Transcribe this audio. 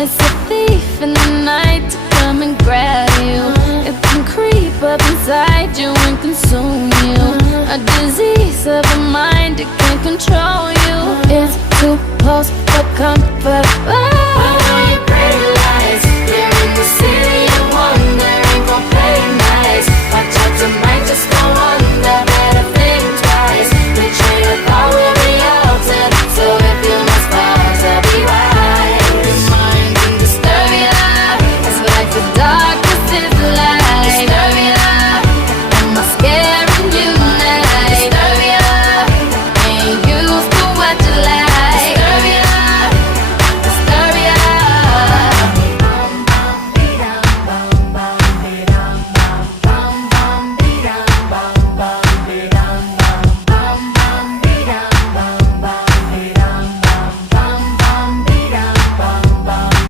It's a thief in the night to come and grab you. It can creep up inside you and consume you. A disease of the mind, it can control you. It's too close for comfort.